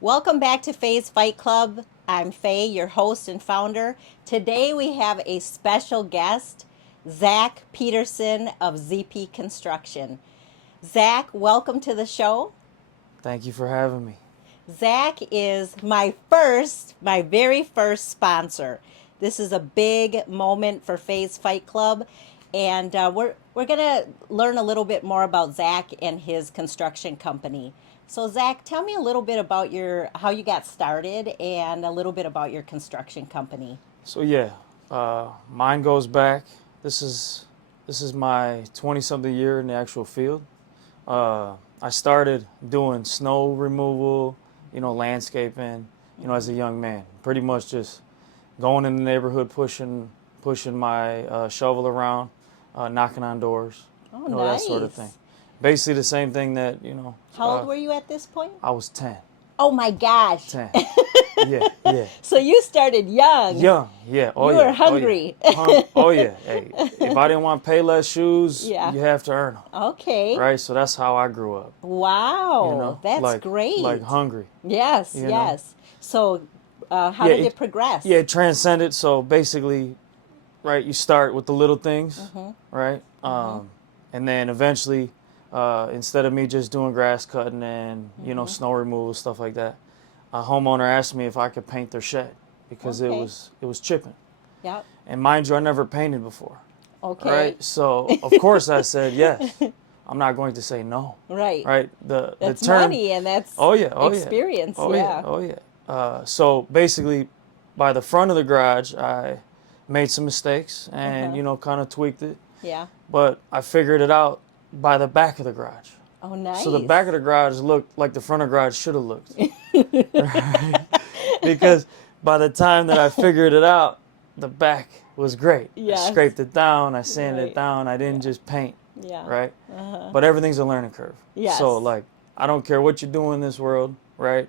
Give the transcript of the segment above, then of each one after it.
Welcome back to Faye's Fight Club. I'm Faye, your host and founder. Today we have a special guest, Zach Petersen of Zp Construction. Zach, welcome to the show. Thank you for having me. Zach is my very first sponsor. This is a big moment for Faye's Fight Club, and we're gonna learn a little bit more about Zach and his construction company. So Zach, tell me a little bit about your how you got started and a little bit about your construction company. Mine goes back. This is this is my 20-something year in the actual field. I started doing snow removal, landscaping, as a young man. Pretty much just going in the neighborhood, pushing my shovel around, knocking on doors, Oh, that sort of thing. nice. Basically the same thing that, How old were you at this point? I was 10. Oh my gosh. 10. Yeah, yeah. So you started young. Young, yeah. Oh You yeah. were hungry. Oh yeah. Hey, if I didn't want Payless shoes, Yeah. you have to earn them, Okay. right? So that's how I grew up. Wow, that's like great. like hungry. Yes, You know? yes. So, how Yeah, did it progress? Yeah, it transcended. So basically, right, you start with the little things, Mm-hmm. right? And then eventually, instead of me just doing grass cutting and snow removal stuff like that, a homeowner asked me if I could paint their shed because Okay. it was chipping. Yep. And mind you, I never painted before. Okay. Right? So of course I said yes. I'm not going to say no. Right. Right? The That's term. money and that's Oh yeah. Oh yeah. experience. Oh Yeah. yeah. Oh yeah. So basically, by the front of the garage, I made some mistakes and kind of tweaked it. Yeah. But I figured it out by the back of the garage. Oh, nice. So the back of the garage looked like the front of the garage should have looked. Because by the time that I figured it out, the back was great. Yes. I scraped it down, I sanded Right. it down, I didn't just paint, Yeah. right? Uh-huh. But everything's a learning curve. Yes. So like, I don't care what you do in this world, right?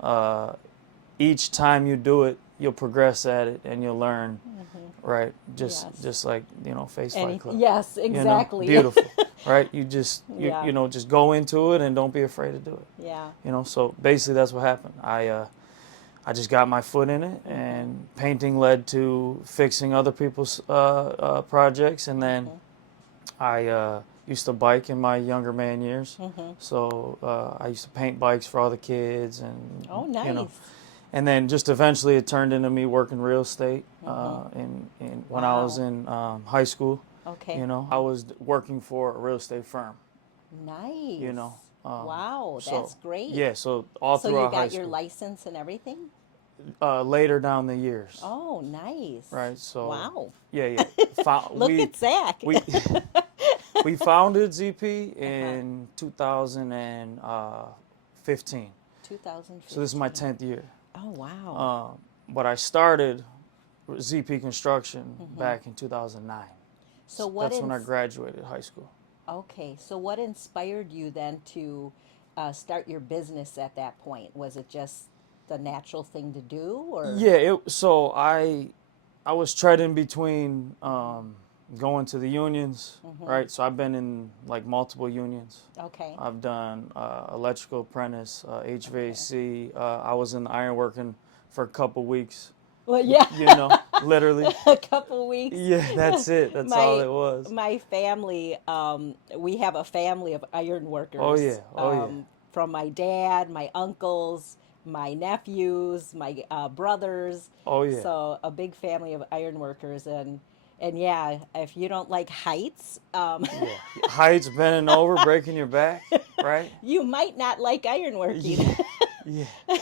Uh, each time you do it, you'll progress at it and you'll learn, right? Yes. Just like, Face Fight Club. Yes, You know, exactly. beautiful, right? You just, Yeah. just go into it and don't be afraid to do it. Yeah. So basically that's what happened. I just got my foot in it, and painting led to fixing other people's projects, and then I used to bike in my younger man years. So I used to paint bikes for all the kids, and Oh, nice. and then just eventually it turned into me working real estate. In when I was Wow. in high school, Okay. I was working for a real estate firm. Nice. Wow, So that's great. yeah, so all So throughout you high got your school, license and everything? later down the years. Oh, nice. Right. So Wow. yeah. Look at Zach. we we founded ZP in 2015. 2015. So this is my 10th year. Oh, wow. But I started ZP Construction back in 2009. So what That's when I ins- graduated high school. Okay, so what inspired you then to start your business at that point? Was it just the natural thing to do, or? Yeah. So I was treading between going to the unions, right? So I've been in like multiple unions. Okay. I've done electrical apprentice, HVAC. I was in ironworking for a couple weeks. Well, yeah, Literally. a couple weeks. Yeah, that's it. That's all it was. My family, we have a family of iron workers. Oh yeah. Oh yeah. From my dad, my uncles, my nephews, my brothers. Oh yeah. So a big family of iron workers, and yeah, if you don't like heights, Yeah. Heights, bending over, breaking your back, right? you might not like iron working. Yeah. Yeah.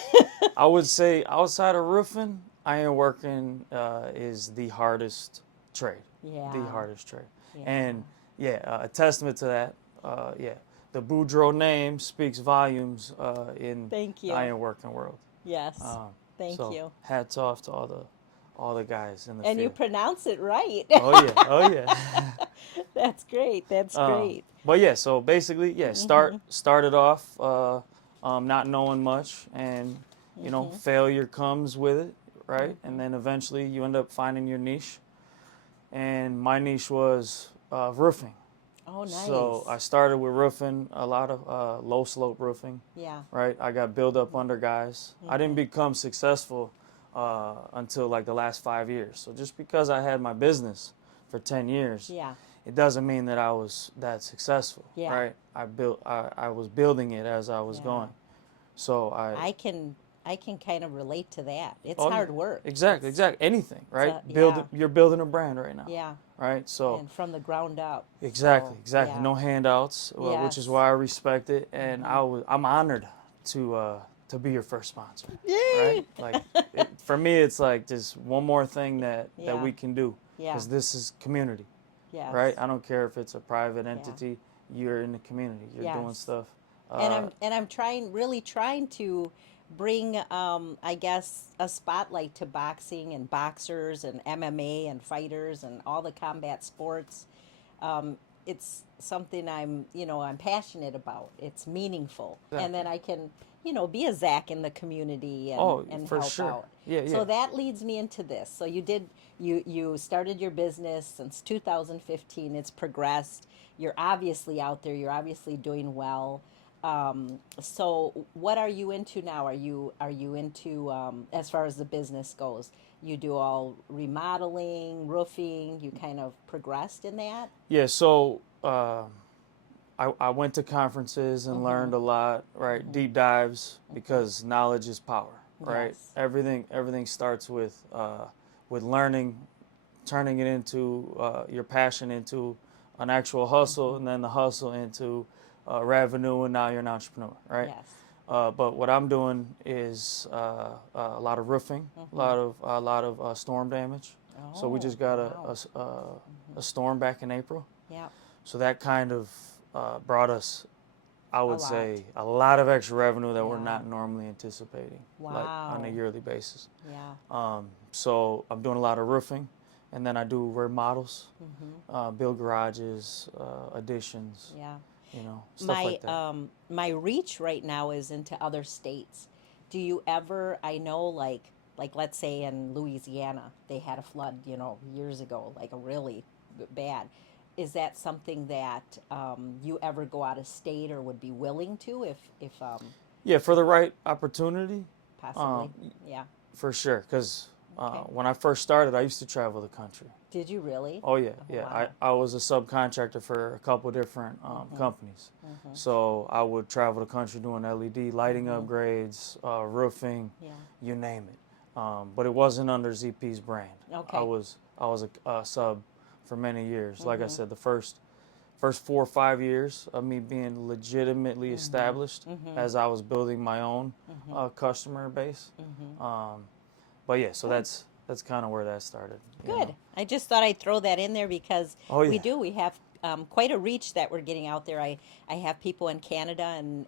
I would say outside of roofing, ironworking is the hardest trade. Yeah. The hardest trade. Yeah. And a testament to that, the Boudreaux name speaks volumes in Thank you. the ironworking world. Yes. Thank So you. hats off to all the guys in the And you field. pronounce it right. Oh yeah, oh yeah. That's great. That's great. But yeah, so basically, started off not knowing much, and failure comes with it, right? And then eventually you end up finding your niche, and my niche was roofing. Oh, nice. So I started with roofing, a lot of low slope roofing. Yeah. Right. I got built up under guys. I didn't become successful until like the last 5 years. So just because I had my business for 10 years, Yeah. it doesn't mean that I was that successful. Yeah. Right. I was building it as I was Yeah. going. So I can kind of relate to that. It's oh yeah, hard work. exactly, anything, right? Yeah. You're building a brand right now. Yeah. Right. So And from the ground up. exactly, So, yeah. no handouts, which is Yes. why I respect it, and I'm honored to be your first sponsor. Right? Yay! Like for me, it's like just one more thing that Yeah. we can do Yeah. because this is community. Yes. Right? I don't care if it's a private entity. You're in the community. You're doing Yes. stuff. And I'm really trying to bring I guess a spotlight to boxing and boxers and MMA and fighters and all the combat sports. It's something I'm passionate about. It's meaningful, and then I can be a Zach in the community and for help sure. out. Yeah, So yeah. that leads me into this. So you started your business since 2015. It's progressed. You're obviously out there. You're obviously doing well. So what are you into now? Are you into as far as the business goes? You do all remodeling, roofing. You kind of progressed in that. Yeah. So I went to conferences and learned a lot. Right. Deep dives because knowledge is power. Right. Yes. Everything starts with learning, turning it into your passion into an actual hustle, and then the hustle into revenue, and now you're an entrepreneur, right? Yes. But what I'm doing is a lot of roofing, a lot of storm damage. So we just got wow. a storm back in April. Yeah. So that kind of brought us, I would lot. say, a lot of extra revenue that we're Yeah. not normally anticipating, like on a Wow. yearly basis. Yeah. So I'm doing a lot of roofing, and then I do remodels, build garages, additions, Yeah. stuff like that. My reach right now is into other states. Do you ever? I know, like let's say in Louisiana, they had a flood, years ago, like a really bad. Is that something that you ever go out of state or would be willing to, if Yeah, for the right opportunity, possibly? Yeah. for sure. Because Okay. when I first started, I used to travel the country. Did you really? Oh yeah, Oh, yeah. wow. I was a subcontractor for a couple different companies, so I would travel the country doing LED lighting upgrades, roofing, Yeah. you name it. But it wasn't under ZP's brand. Okay. I was a sub for many years. Like I said, the first 4 or 5 years of me being legitimately established as I was building my own customer base. But yeah, so Good. that's kind of where that started. Good. I just thought I'd throw that in there because Oh yeah. we have quite a reach that we're getting out there. I have people in Canada, and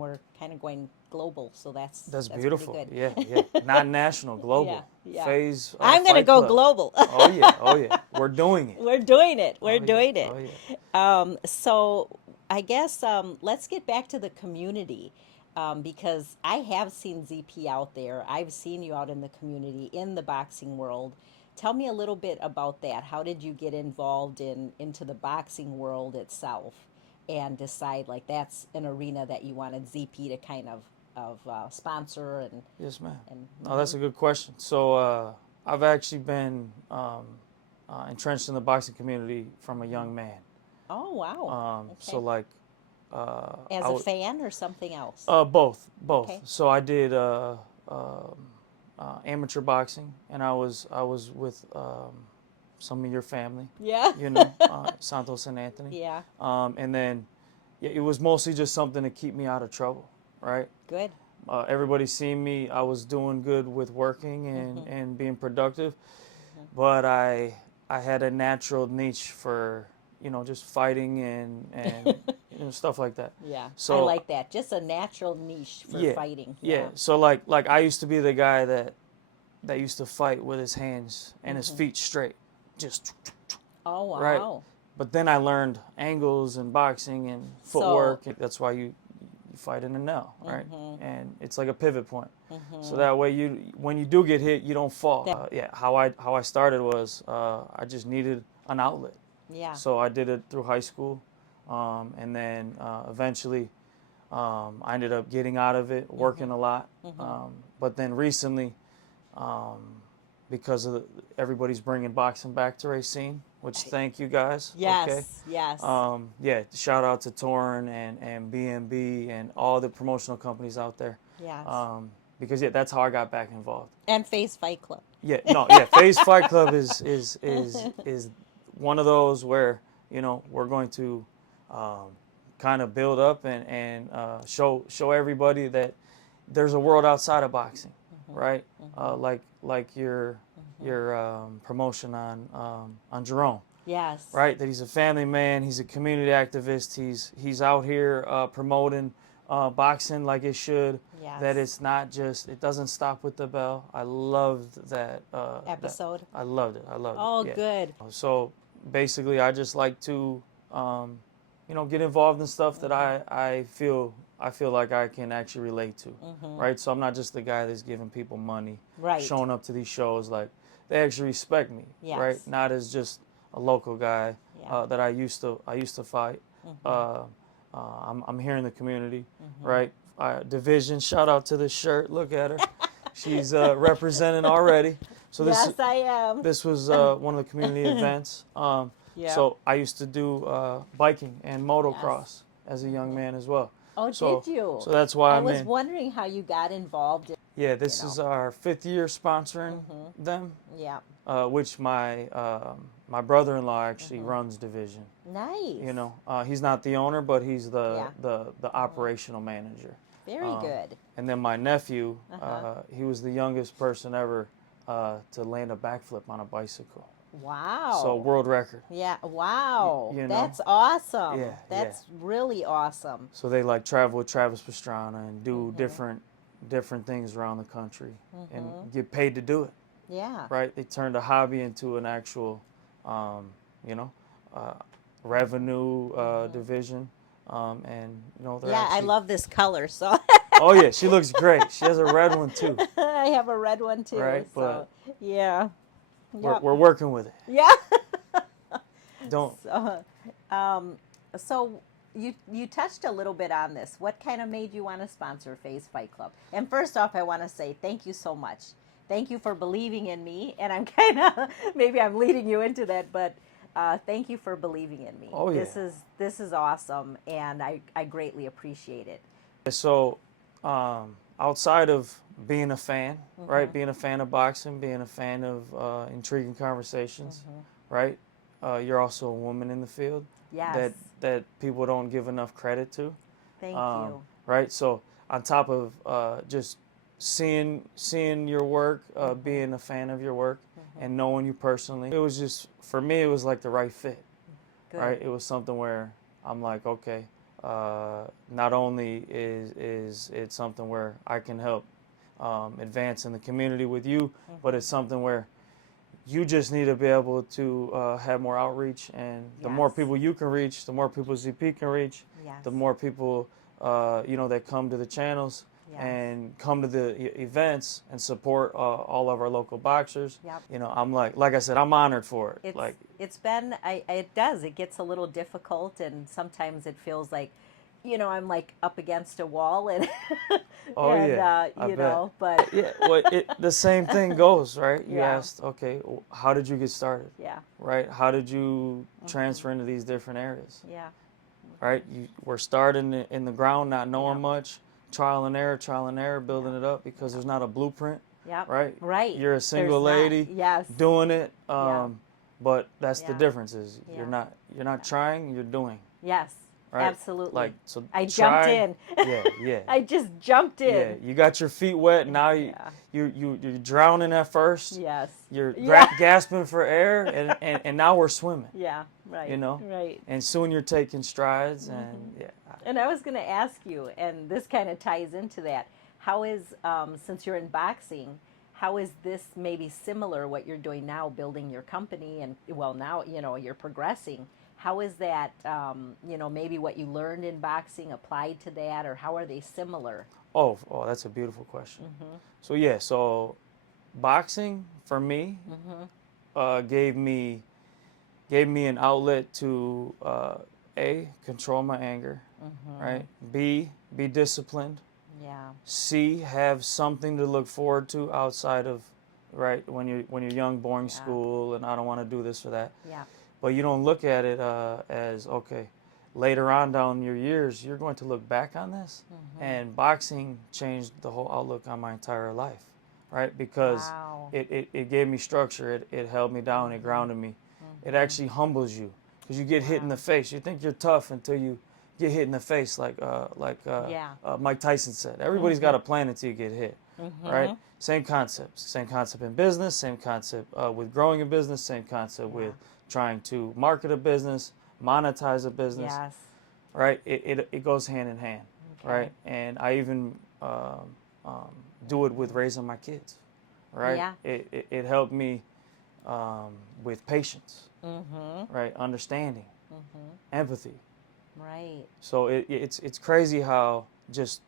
we're kind of going global, so that's Beautiful. pretty good. Yeah, yeah. Not national, global. Yeah. Faye's I'm gonna Fight go Club. global. Oh yeah. We're doing it. We're doing it. We're Oh, yeah. doing it. Oh yeah. So I guess let's get back to the community, because I have seen ZP out there. I've seen you out in the community in the boxing world. Tell me a little bit about that. How did you get involved into the boxing world itself, and decide like that's an arena that you wanted ZP to kind of sponsor and Yes, ma'am. and No, that's a good question. So I've actually been entrenched in the boxing community from a young man. oh wow. So Okay. like As I a would, fan or something else? both. Okay. So I did amateur boxing, and I was with some of your family, Yeah. Santos and Anthony. Yeah. And then yeah, it was mostly just something to keep me out of trouble, right? Good. Everybody seen me. I was doing good with working and being productive, but I had a natural niche for just fighting and stuff like that. Yeah. So I like that. Just a natural niche for yeah, fighting. yeah. So like I used to be the guy that used to fight with his hands and his feet straight, just Oh wow. right. But then I learned angles and boxing and footwork. That's why you fight in a L, right? And it's like a pivot point. So that way when you do get hit, you don't fall. Yeah. How I started was I just needed an outlet. Yeah. So I did it through high school, and then eventually I ended up getting out of it, working a lot. But then recently, because everybody's bringing boxing back to Racine, which thank you guys. Okay. Yes. Yes. Yeah, shout out to Torn and BNB and all the promotional companies out there. Yes. Because yeah, that's how I got back involved. And Faye's Fight Club. Yeah, no, yeah. Faye's Fight Club is one of those where, you know, we're going to kind of build up and show everybody that there's a world outside of boxing, right? Like your promotion on Jerome. Yes. Right, that he's a family man, he's a community activist, he's out here promoting boxing like it should. Yes. That it's not just, it doesn't stop with the bell. I loved that Episode. I loved it. Oh, Yeah. good. So basically, I just like to, you know, get involved in stuff that I feel like I can actually relate to. Right, so I'm not just the guy that's giving people money, Right. showing up to these shows. Like, they actually respect me. Yes. Right, not as just a local guy Yeah. that I used to fight. I'm here in the community, right? Division. Shout out to this shirt. Look at her. She's representing already. So this Yes, I am. this was one of the community events. Yeah. So I used to do biking and motocross as a young man as well. Oh, So- did you? So that's why I I'm was in. wondering how you got involved. Yeah, this you is know. our 5th year sponsoring them, Yeah. which my brother-in-law actually runs Division. Nice. You know, he's not the owner, but he's the Yeah. the operational manager. Very good. And then my nephew, he was the youngest person ever to land a backflip on a bicycle. Wow. So world record. Yeah. Wow. You know. That's awesome. Yeah, That's really awesome. So they like travel with Travis Pastrana and do different things around the country and get paid to do it. Yeah. Right? They turned a hobby into an actual, you know, revenue division. And you know, they're Yeah, I actually, love this color. So Oh yeah, she looks great. She has a red one too. I have a red one too. Right, So yeah. Yep. We're working with it. Yeah. Don't. So you touched a little bit on this. What kind of made you want to sponsor Faye's Fight Club? And first off, I want to say thank you so much. Thank you for believing in me. And I'm kind of, maybe I'm leading you into that, but thank you for believing in me. Oh, yeah. This is awesome, and I greatly appreciate it. So, outside of being a fan, right? Being a fan of boxing, being a fan of intriguing conversations, right? You're also a woman in the field. Yes. That people don't give enough credit to. Thank you. Right. So on top of just seeing your work, being a fan of your work, and knowing you personally, it was just, for me, it was like the right fit. Good. Right. It was something where I'm like, okay, not only is it something where I can help advance in the community with you, but it's something where you just need to be able to have more outreach, and the more Yes. people you can reach, the more people ZP can reach, Yes. the more people you know, that come to the channels Yes. and come to the events and support all of our local boxers. Yep. You know, I'm like I said, I'm honored for it. It's been, it gets a little difficult, and sometimes it feels like, you know, I'm like up against a wall, and Oh, and yeah, I you bet. know, but Yeah, well, the same thing goes, right? You Yeah. asked, okay, how did you get started? yeah, Right? How did you transfer into these different areas? yeah, Right? We're starting in the ground, not knowing Yeah. much, trial and error, building it up, because there's not a blueprint. yeah, Right? right. You're a single There's not. lady Yes. doing it, Yeah. but that's the Yeah. difference is Yeah. you're not trying, you're doing. Yes. Right? Absolutely. Like, so I jumped try- in. Yeah. I just jumped Yeah, in. you got your feet wet. Now Yeah. you're drowning at first. Yes. You're Yeah. gasping for air, and now we're swimming. Yeah. Right. You know? Right. And soon you're taking strides, and yeah. And I was going to ask you, and this kind of ties into that. How is, since you're in boxing, how is this maybe similar what you're doing now, building your company, and well, now you know you're progressing. How is that, you know, maybe what you learned in boxing applied to that, or how are they similar? Oh, that's a beautiful question. So yeah, so boxing for me gave me gave me an outlet to A, control my anger, right? B, be disciplined. Yeah. C, have something to look forward to outside of, right, when you're young, boring Yeah. school, and I don't want to do this or that. Yeah. But you don't look at it as, okay, later on down your years, you're going to look back on this. And boxing changed the whole outlook on my entire life, right? Because Wow. it gave me structure. It held me down. It grounded me. It actually humbles you because you get hit in the face. You think you're tough until you get hit in the face, like Yeah. Mike Tyson said. Everybody's got a plan until you get hit, right? Same concept. Same concept in business. Same concept with growing a business. Same concept with trying to market a business, monetize a business, Yes. right? It goes hand in hand, Okay. right? And I even do it with raising my kids, right? Yeah. It helped me with patience, right? Understanding, empathy. Right. So it's crazy how just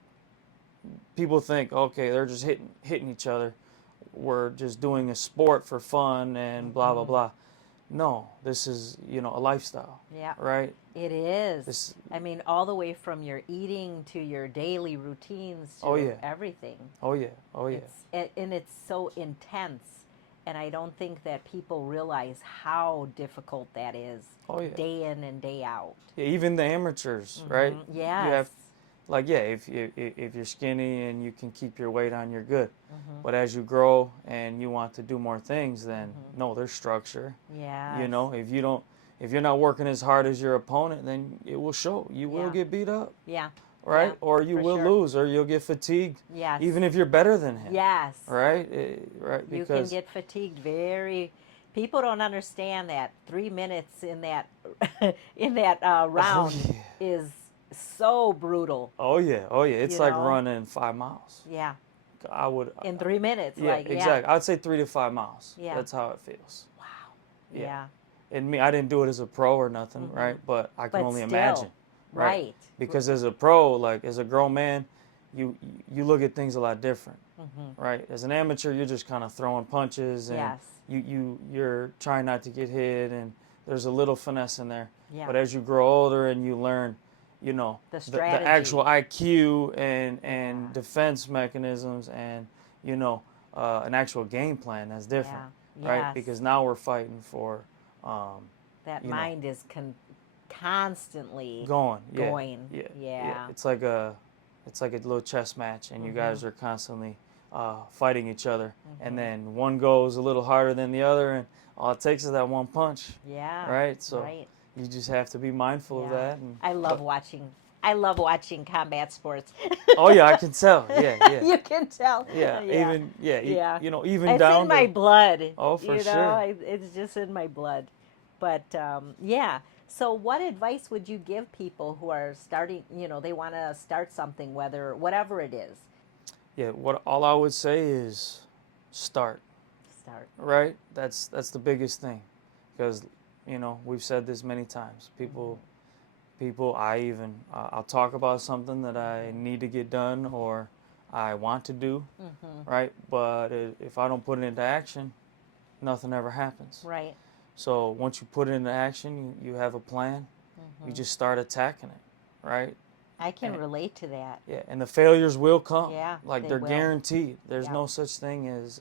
people think, okay, they're just hitting each other. We're just doing a sport for fun and blah blah blah. No, this is a lifestyle. Yeah. Right. It is. This, I mean, all the way from your eating to your daily routines to Oh, yeah. everything. oh yeah, oh yeah. And it's so intense. And I don't think that people realize how difficult that is Oh, yeah. day in and day out. Yeah, even the amateurs, right? Yes. You have, like, yeah, if you're skinny and you can keep your weight on, you're good. But as you grow and you want to do more things, then no, there's structure. Yes. If you're not working as hard as your opponent, then it will show. You will Yeah. get beat up, Yeah. right? Yeah, Or you for will sure. lose, or you'll get fatigued. Yes. Even if you're better than him. Yes. Right? Right? You can get fatigued very. People don't understand that 3 minutes in that in that round yeah. is so brutal. Oh yeah, oh yeah. It's You like know? running 5 miles. Yeah. I would. In 3 minutes, Yeah, like exactly. I'd say 3 to 5 miles. Yeah. That's how it feels. Wow. Yeah. Yeah. And me, I didn't do it as a pro or nothing, right? But I can But only still, imagine, right. Because as a pro, like as a grown man, you look at things a lot different, right? As an amateur, you're just kind of throwing punches and Yes. you're trying not to get hit, and there's a little finesse in there. Yeah. But as you grow older and you learn, The strategy. the actual IQ and defense mechanisms and an actual game plan, that's different, Yeah. right? Yes. Because now we're fighting for That mind is constantly going. Yeah. It's like a little chess match, and you guys are constantly fighting each other, and then one goes a little harder than the other, and all it takes is that one punch. Yeah. Right. So Right. you just have to be mindful of that. And, I love watching. I love watching combat sports. Oh yeah, I can tell. Yeah. You can tell. Yeah. Even even It's down in my to, blood. Oh, for you know, sure. It's just in my blood. But yeah. So, what advice would you give people who are starting? They want to start something, whatever it is. Yeah. What all I would say is start. Start. Right. That's the biggest thing, because we've said this many times. I'll talk about something that I need to get done or I want to do, right? But if I don't put it into action, nothing ever happens. Right. So once you put it into action, you have a plan. You just start attacking it, right? I can relate to that. Yeah, and the failures will come. Yeah, like they they're will. guaranteed. There's Yeah. no such thing as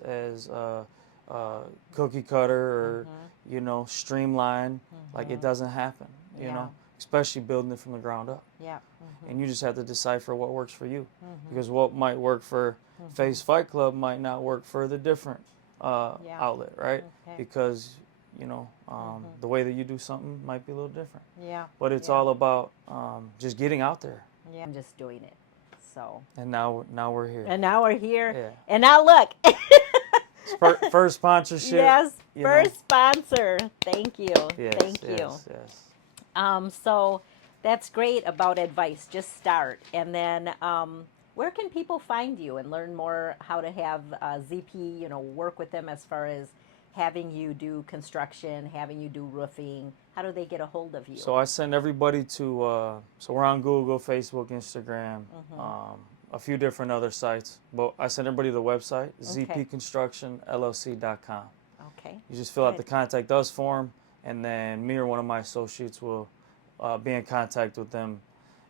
cookie cutter or streamline. Like it doesn't happen. Yeah. Especially building it from the ground up. Yeah. And you just have to decipher what works for you, because what might work for Faye's Fight Club might not work for the different outlet, right? Okay. Because the way that you do something might be a little different. Yeah. But it's Yeah. all about just getting out there. Yeah. I'm just doing it. So. And now we're here. And now we're here. Yeah. And now look. First sponsorship. Yes. you First know. sponsor. Thank you. Yes, Thank you. Yes. So that's great about advice. Just start. And then where can people find you and learn more how to have ZP, work with them as far as having you do construction, having you do roofing? How do they get a hold of you? So I send everybody to, so we're on Google, Facebook, Instagram, a few different other sites. But I send everybody to the website, Okay. zpconstructionllc.com. Okay. You just fill out the Good. contact us form. and then me or one of my associates will be in contact with them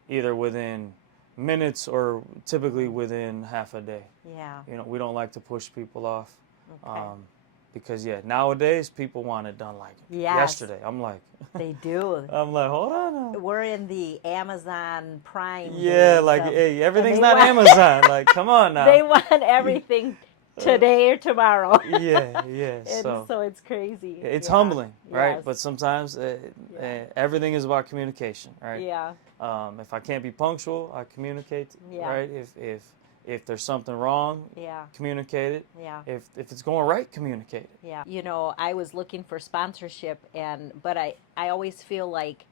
either within minutes or typically within half a day. Yeah. You know, we don't like to push people off. Okay. Because nowadays people want it done like Yes. yesterday. I'm like, They do. hold on now. We're in the Amazon Prime. Yeah, days like, of- hey, everything's they not want- Amazon. Like, come on now. They want everything today or tomorrow. Yeah. And so it's crazy. It's Yeah. Humbling, right? Yes. But sometimes everything is about communication, right? Yeah. If I can't be punctual, I communicate, Yeah. right? If there's something wrong, Yeah. communicate it. Yeah. If it's going right, communicate it. Yeah. You know, I was looking for sponsorship, but I always feel like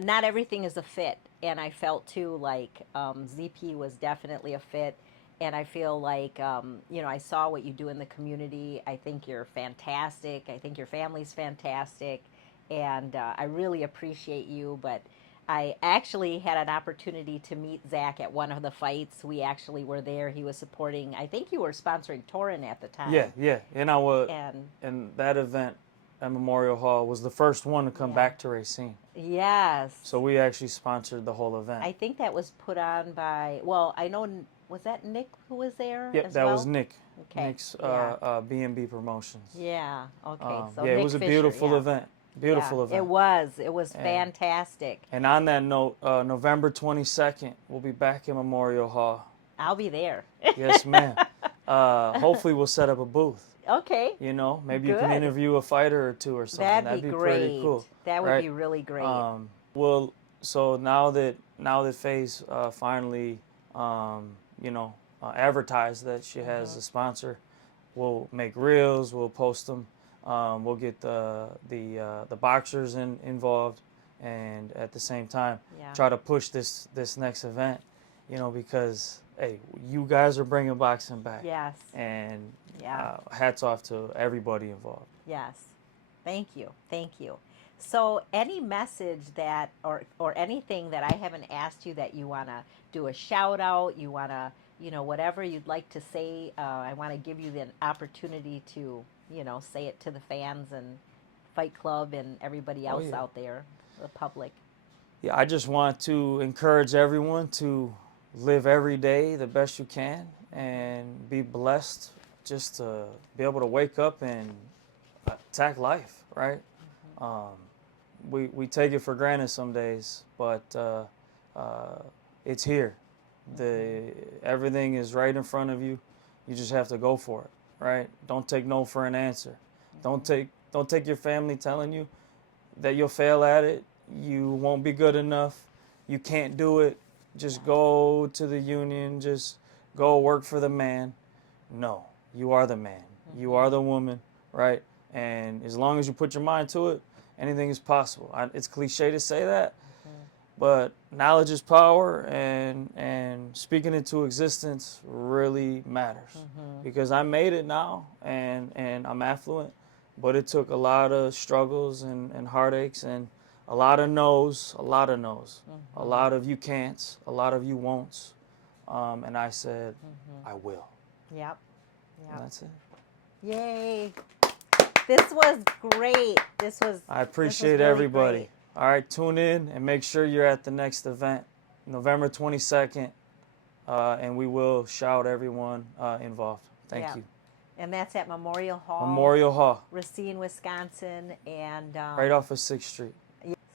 not everything is a fit. And I felt too like ZP was definitely a fit. And I feel like, you know, I saw what you do in the community. I think you're fantastic. I think your family's fantastic. And I really appreciate you. But I actually had an opportunity to meet Zach at one of the fights. We actually were there. He was supporting, I think you were sponsoring Torin at the time. Yeah. And I was, And and that event at Memorial Hall was the first one to come Yeah. back to Racine. yes. So we actually sponsored the whole event. I think that was put on by, well, I know, was that Nick who was there? Yep, as that well? was Nick. Okay. Nick's Yeah. B&B Promotions. Yeah. Okay. So yeah, it Nick was a Fisher, beautiful yeah. event. Beautiful Yeah, event. It was. It was And- fantastic. And on that note, November 22nd, we'll be back in Memorial Hall. I'll be there. Yes, ma'am. Hopefully, we'll set up a booth. Okay. You know, maybe you can Good. interview a fighter or two or something. That'd be great. Pretty cool. That would right? be really great. Well, so now that Faye's finally, you know, advertised that she has a sponsor, we'll make reels. We'll post them. We'll get the boxers involved, and at the same time, Yeah. try to push this next event. You know, because hey, you guys are bringing boxing back. Yes. And Yeah. hats off to everybody involved. Yes. Thank you. Thank you. So any message that or anything that I haven't asked you that you want to do a shout out, you want to, you know, whatever you'd like to say, I want to give you the opportunity to, you know, say it to the fans and Fight Club and everybody else yeah. out there, the public. Yeah, I just want to encourage everyone to live every day the best you can and be blessed just to be able to wake up and attack life, right? We take it for granted some days, but it's here. Everything is right in front of you. You just have to go for it, right? Don't take no for an answer. Don't take your family telling you that you'll fail at it, you won't be good enough, you can't do it. Just go to the union, just go work for the man. No, you are the man. You are the woman, right? And as long as you put your mind to it, anything is possible. It's cliche to say that, but knowledge is power, and speaking into existence really matters. Because I made it now, and I'm affluent, but it took a lot of struggles and heartaches and a lot of no's, a lot of you can'ts, a lot of you won'ts. And I said, I will. Yep. And that's it. Yay. This was great. I appreciate really everybody. great. All right, tune in and make sure you're at the next event, November 22nd, and we will shout everyone involved. Thank Yeah. you. And that's at Memorial Hall. Memorial Hall, Racine, Wisconsin, and right off of 6th Street.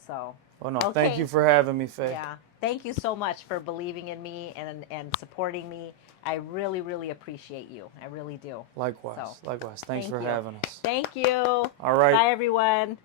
so. Oh, no, Okay. thank you for having me, Faye. Yeah. Thank you so much for believing in me and supporting me. I really, really appreciate you. I really do. Likewise. So, Likewise. Thanks thank for you. having us. Thank you. All right. Bye, everyone.